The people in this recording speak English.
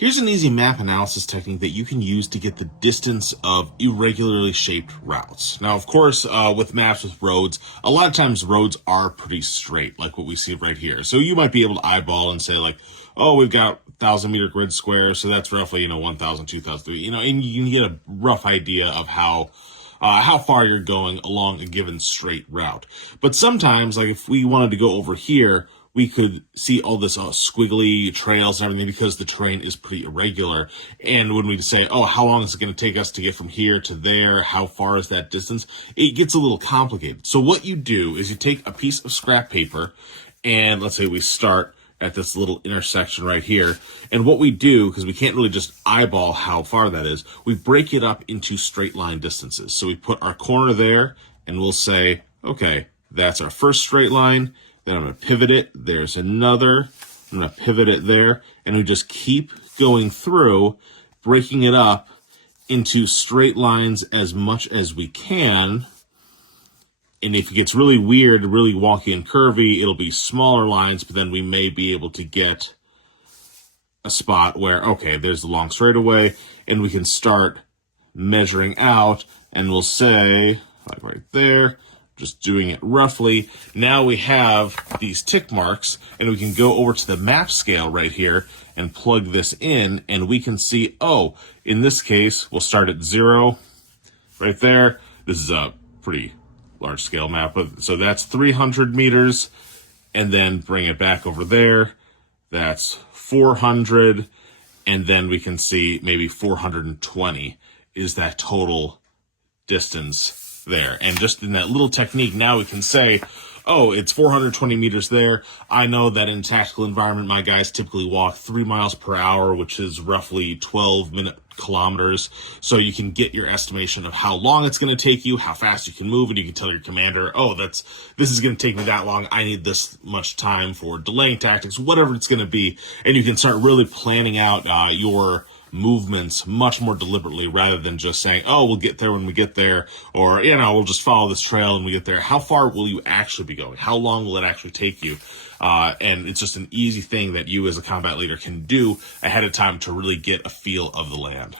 Here's an easy map analysis technique that you can use to get the distance of irregularly shaped routes. Now, of course, with maps with roads, a lot of times roads are pretty straight, like what we see right here. So you might be able to eyeball and say like, oh, we've got 1,000-meter grid square, so that's roughly, 1,000, 2,000, and you can get a rough idea of how far you're going along a given straight route. But sometimes, like if we wanted to go over here, we could see all this squiggly trails and everything because the terrain is pretty irregular. And when we say, oh, how long is it going to take us to get from here to there? How far is that distance? It gets a little complicated. So what you do is you take a piece of scrap paper, and let's say we start at this little intersection right here. And what we do, because we can't really just eyeball how far that is, we break it up into straight line distances. So we put our corner there, and we'll say, okay, that's our first straight line. Then I'm going to pivot it. There's another. I'm going to pivot it there. And we just keep going through, breaking it up into straight lines as much as we can. And if it gets really weird, really wonky and curvy, it'll be smaller lines, but then we may be able to get a spot where, okay, there's the long straightaway, and we can start measuring out, and we'll say, like right there, just doing it roughly. Now we have these tick marks, and we can go over to the map scale right here and plug this in, and we can see, oh, in this case, we'll start at 0 right there. This is a pretty large scale map, so that's 300 meters, and then bring it back over there. That's 400, and then we can see maybe 420 is that total distance there. And just in that little technique, now we can say, oh, it's 420 meters there. I know that in a tactical environment, my guys typically walk 3 miles per hour, which is roughly 12 kilometers. So you can get your estimation of how long it's going to take you, how fast you can move, and you can tell your commander, oh, this is going to take me that long. I need this much time for delaying tactics, whatever it's going to be. And you can start really planning out your movements much more deliberately rather than just saying, oh, we'll get there when we get there, or, we'll just follow this trail and we get there. How far will you actually be going? How long will it actually take you? And it's just an easy thing that you as a combat leader can do ahead of time to really get a feel of the land.